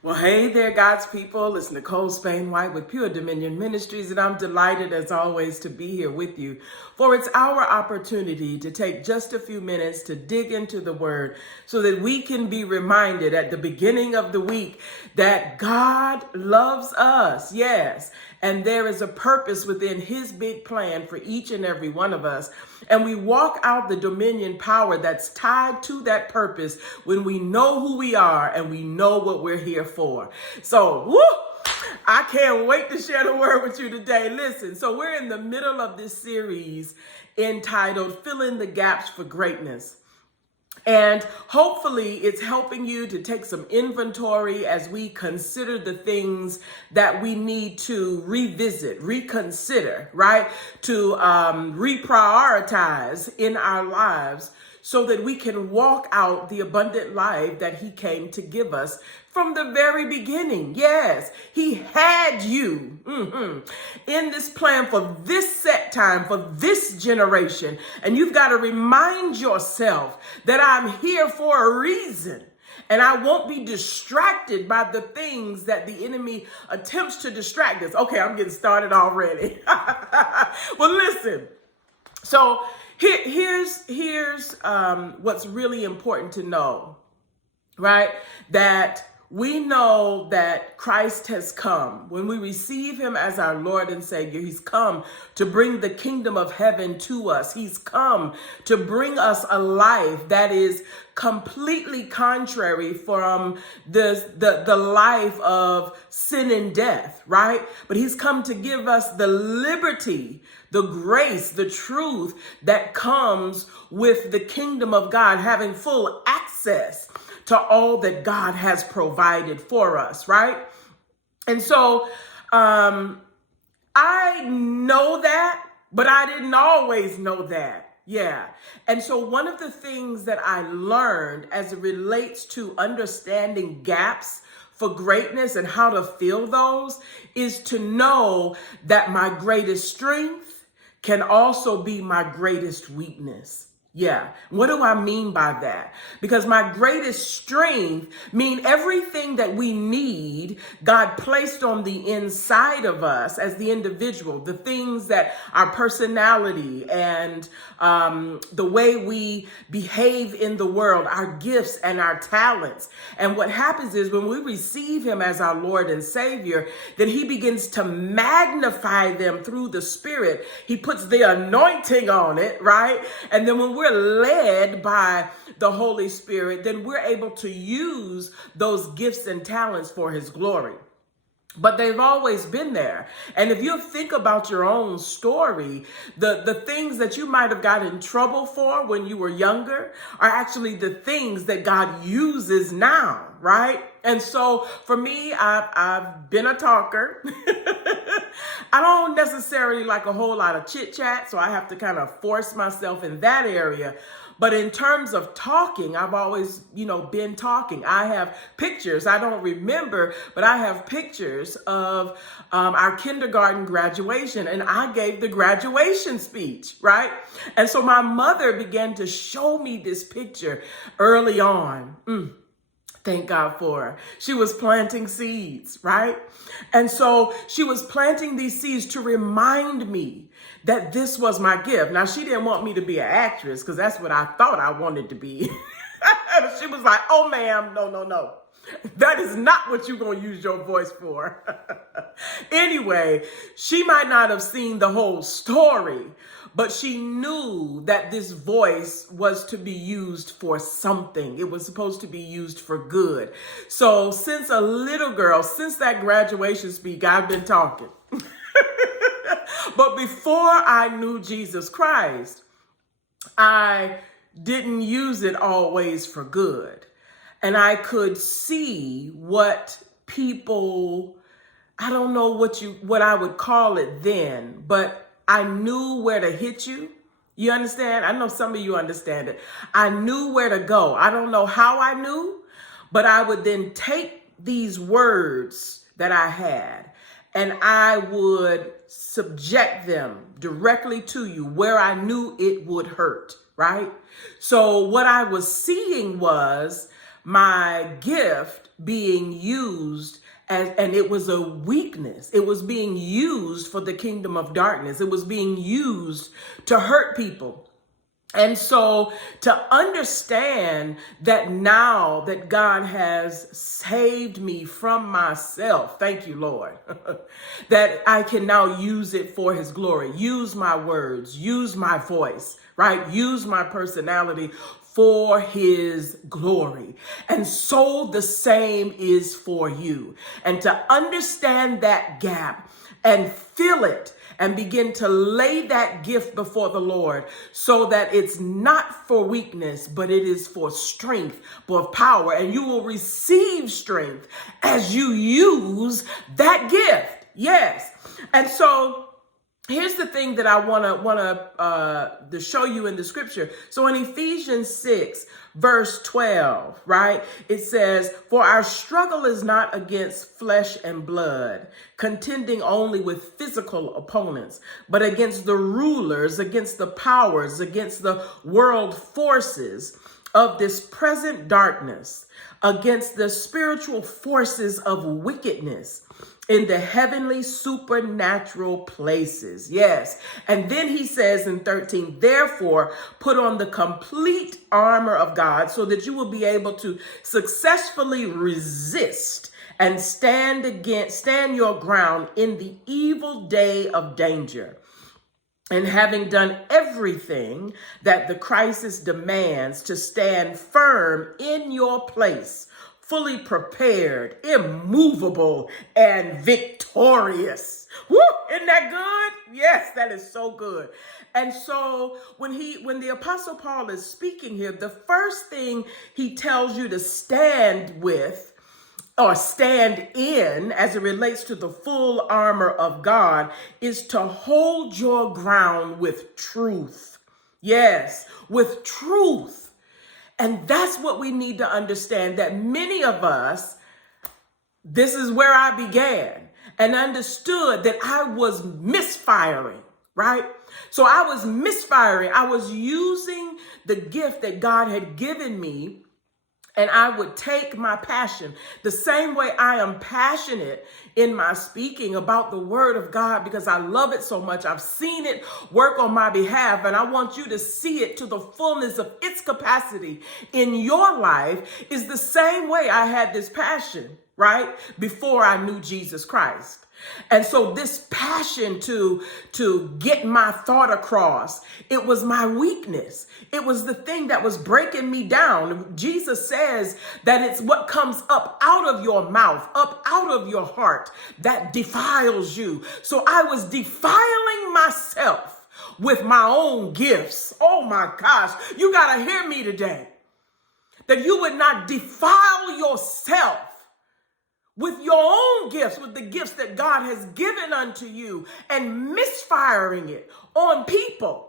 Well, hey there, God's people. It's Nicole Spain White with Pure Dominion Ministries, and I'm delighted, as always, to be here with you. For it's our opportunity to take just a few minutes to dig into the Word so that we can be reminded at the beginning of the week that God loves us, yes, and there is a purpose within His big plan for each and every one of us. And we walk out the dominion power that's tied to that purpose when we know who we are and we know what we're here for. So, I can't wait to share the word with you today. Listen, so we're in the middle of this series entitled Fill in the Gaps for Greatness. And hopefully it's helping you to take some inventory as we consider the things that we need to revisit, reconsider, right? To reprioritize in our lives so that we can walk out the abundant life that He came to give us from the very beginning. Yes, He had you in this plan for this set time, for this generation. And you've got to remind yourself that I'm here for a reason. And I won't be distracted by the things that the enemy attempts to distract us. Okay, I'm getting started already. Well, listen. So here's what's really important to know, right? That we know that Christ has come. When we receive Him as our Lord and Savior, He's come to bring the kingdom of heaven to us. He's come to bring us a life that is completely contrary from the life of sin and death, right? But He's come to give us the liberty, the grace, the truth that comes with the kingdom of God, having full access to all that God has provided for us, right? And so I know that, but I didn't always know that. Yeah. And so one of the things that I learned as it relates to understanding gaps for greatness and how to fill those is to know that my greatest strength can also be my greatest weakness. Yeah. What do I mean by that? Because my greatest strength mean everything that we need, God placed on the inside of us as the individual, the things that our personality and the way we behave in the world, our gifts and our talents. And what happens is when we receive Him as our Lord and Savior, then He begins to magnify them through the Spirit. He puts the anointing on it, right? And then when we're led by the Holy Spirit, then we're able to use those gifts and talents for His glory. But they've always been there. And if you think about your own story, the things that you might have got in trouble for when you were younger are actually the things that God uses now, right? And so for me, I've been a talker. I don't necessarily like a whole lot of chit chat, so I have to kind of force myself in that area. But in terms of talking, I've always, been talking. I have pictures. I don't remember, but I have pictures of our kindergarten graduation, and I gave the graduation speech, right? And so my mother began to show me this picture early on. Thank God for her. She was planting seeds, right? And so she was planting these seeds to remind me that this was my gift. Now, she didn't want me to be an actress because that's what I thought I wanted to be. She was like, oh, ma'am, no. That is not what you're going to use your voice for. Anyway, she might not have seen the whole story, but she knew that this voice was to be used for something. It was supposed to be used for good. So since a little girl, since that graduation speech, I've been talking. But before I knew Jesus Christ, I didn't use it always for good. And I could see what people, I don't know what I would call it then, but I knew where to hit you. You understand? I know some of you understand it. I knew where to go. I don't know how I knew, but I would then take these words that I had and I would subject them directly to you where I knew it would hurt, right? So what I was seeing was my gift being used and it was a weakness. It was being used for the kingdom of darkness. It was being used to hurt people. And so to understand that now that God has saved me from myself, thank you, Lord, that I can now use it for his glory, use my words, use my voice, right? Use my personality for his glory. And so the same is for you. And to understand that gap and fill it and begin to lay that gift before the Lord so that it's not for weakness, but it is for strength, for power. And you will receive strength as you use that gift. Yes. And so here's the thing that I want to show you in the scripture. So in Ephesians 6, verse 12, right, it says, "For our struggle is not against flesh and blood, contending only with physical opponents, but against the rulers, against the powers, against the world forces of this present darkness, against the spiritual forces of wickedness in the heavenly supernatural places." Yes. And then he says in 13, "Therefore, put on the complete armor of God so that you will be able to successfully resist and stand your ground in the evil day of danger. And having done everything that the crisis demands, to stand firm in your place, fully prepared, immovable, and victorious." Woo! Isn't that good? Yes, that is so good. And so when the Apostle Paul is speaking here, the first thing he tells you to stand with or stand in as it relates to the full armor of God is to hold your ground with truth. Yes, with truth. And that's what we need to understand, that many of us, this is where I began and understood that I was misfiring, right? So I was misfiring. I was using the gift that God had given me, and I would take my passion the same way I am passionate in my speaking about the word of God because I love it so much. I've seen it work on my behalf, and I want you to see it to the fullness of its capacity in your life. Is the same way I had this passion, right? Before I knew Jesus Christ. And so this passion to get my thought across, it was my weakness. It was the thing that was breaking me down. Jesus says that it's what comes up out of your mouth, up out of your heart, that defiles you. So I was defiling myself with my own gifts. Oh my gosh, you got to hear me today. That you would not defile yourself with your own gifts, with the gifts that God has given unto you, and misfiring it on people.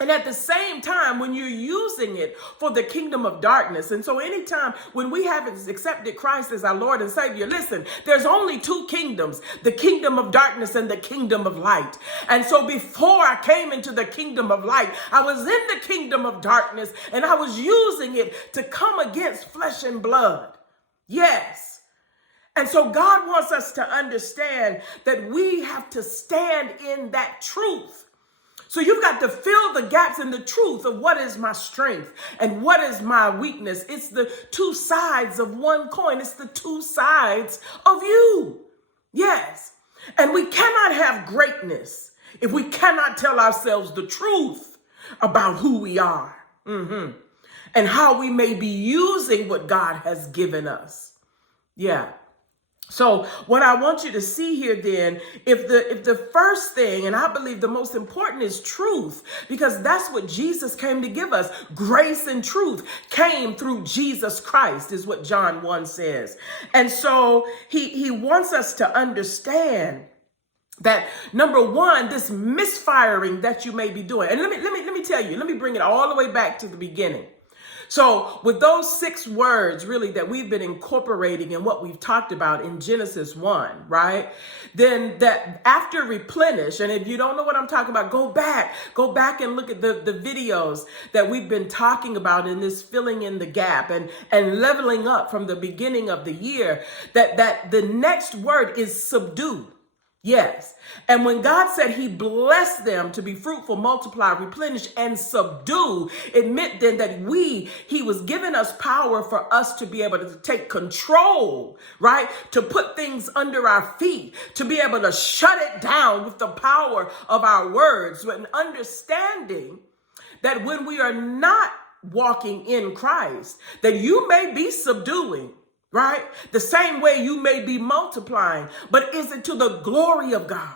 And at the same time, when you're using it for the kingdom of darkness. And so anytime when we haven't accepted Christ as our Lord and Savior, listen, there's only two kingdoms, the kingdom of darkness and the kingdom of light. And so before I came into the kingdom of light, I was in the kingdom of darkness, and I was using it to come against flesh and blood. Yes. And so God wants us to understand that we have to stand in that truth. So you've got to fill the gaps in the truth of what is my strength and what is my weakness. It's the two sides of one coin. It's the two sides of you. Yes. And we cannot have greatness if we cannot tell ourselves the truth about who we are and how we may be using what God has given us. Yeah. So what I want you to see here then, if the first thing, and I believe the most important, is truth, because that's what Jesus came to give us. Grace and truth came through Jesus Christ, is what John 1 says. And so he wants us to understand that, number one, this misfiring that you may be doing. And let me tell you, let me bring it all the way back to the beginning. So with those 6 words really that we've been incorporating in what we've talked about in Genesis 1, right? Then that after replenish, and if you don't know what I'm talking about, go back and look at the videos that we've been talking about in this filling in the gap and leveling up from the beginning of the year, that the next word is subdue. Yes. And when God said he blessed them to be fruitful, multiply, replenish, and subdue, it meant then that he was giving us power for us to be able to take control, right? To put things under our feet, to be able to shut it down with the power of our words, and understanding that when we are not walking in Christ, that you may be subduing, right? The same way you may be multiplying, but is it to the glory of God?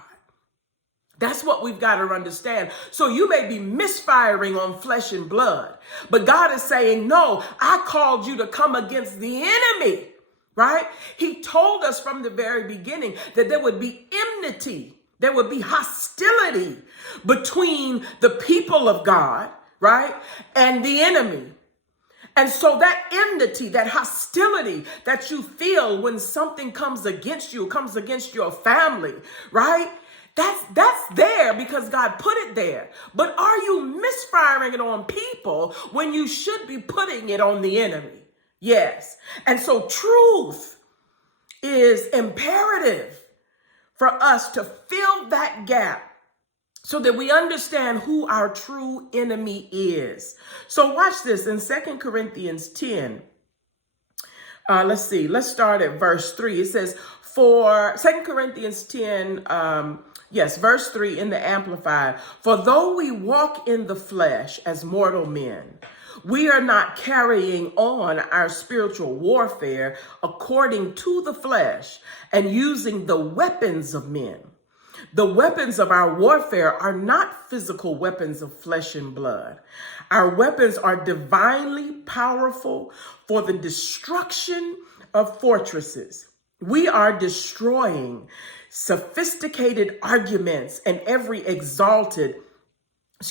That's what we've got to understand. So you may be misfiring on flesh and blood, but God is saying, no, I called you to come against the enemy, right? He told us from the very beginning that there would be enmity, there would be hostility between the people of God, right, and the enemy. And so that enmity, that hostility that you feel when something comes against you, comes against your family, right? That's there because God put it there. But are you misfiring it on people when you should be putting it on the enemy? Yes. And so truth is imperative for us to fill that gap, so that we understand who our true enemy is. So watch this in 2 Corinthians 10. Let's start at verse 3. It says, for 2 Corinthians 10, verse 3 in the Amplified, for though we walk in the flesh as mortal men, we are not carrying on our spiritual warfare according to the flesh and using the weapons of men. The weapons of our warfare are not physical weapons of flesh and blood. Our weapons are divinely powerful for the destruction of fortresses. We are destroying sophisticated arguments and every exalted,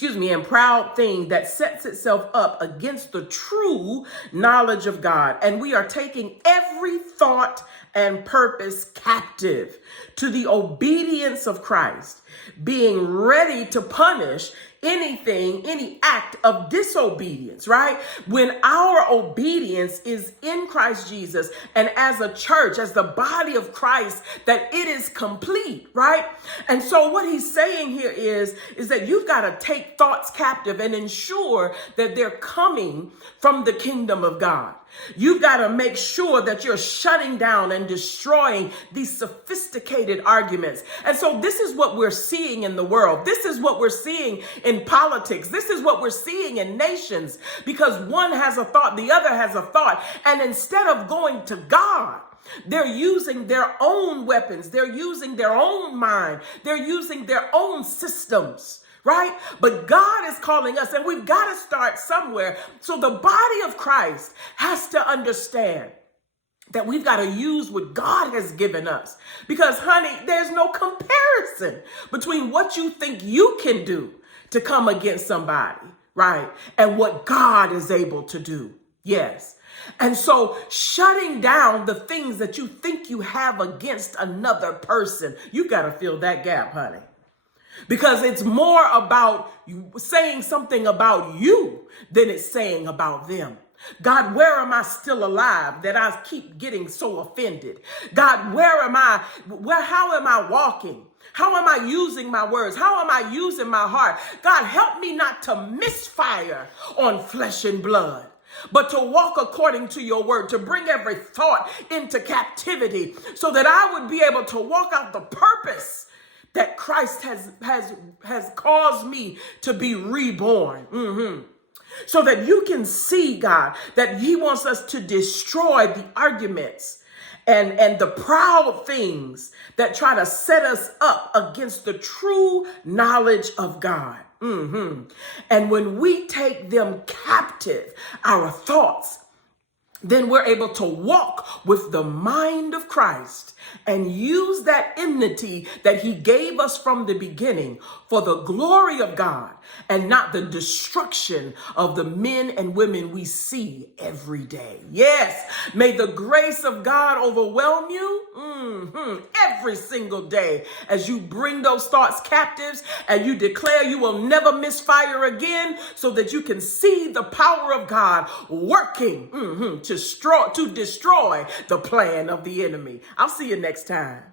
and proud thing that sets itself up against the true knowledge of God. And we are taking every thought and purpose captive to the obedience of Christ, being ready to punish any act of disobedience, right? When our obedience is in Christ Jesus, and as a church, as the body of Christ, that it is complete, right? And so what he's saying here is that you've got to take thoughts captive and ensure that they're coming from the kingdom of God. You've got to make sure that you're shutting down and destroying these sophisticated arguments. And so this is what we're seeing in the world. This is what we're seeing in politics. This is what we're seeing in nations, because one has a thought, the other has a thought. And instead of going to God, they're using their own weapons. They're using their own mind. They're using their own systems. Right? But God is calling us, and we've got to start somewhere. So the body of Christ has to understand that we've got to use what God has given us. Because, honey, there's no comparison between what you think you can do to come against somebody, right? And what God is able to do. Yes. And so shutting down the things that you think you have against another person, you got to fill that gap, honey. Because it's more about you saying something about you than it's saying about them. God, where am I still alive that I keep getting so offended? God, how am I walking? How am I using my words? How am I using my heart? God, help me not to misfire on flesh and blood, but to walk according to your word, to bring every thought into captivity so that I would be able to walk out the purpose that Christ has caused me to be reborn. So that you can see, God, that he wants us to destroy the arguments and the proud things that try to set us up against the true knowledge of God. And when we take them captive, our thoughts, then we're able to walk with the mind of Christ and use that enmity that he gave us from the beginning for the glory of God and not the destruction of the men and women we see every day. Yes, may the grace of God overwhelm you every single day as you bring those thoughts captives and you declare you will never misfire again, so that you can see the power of God working to destroy the plan of the enemy. I'll see you next time.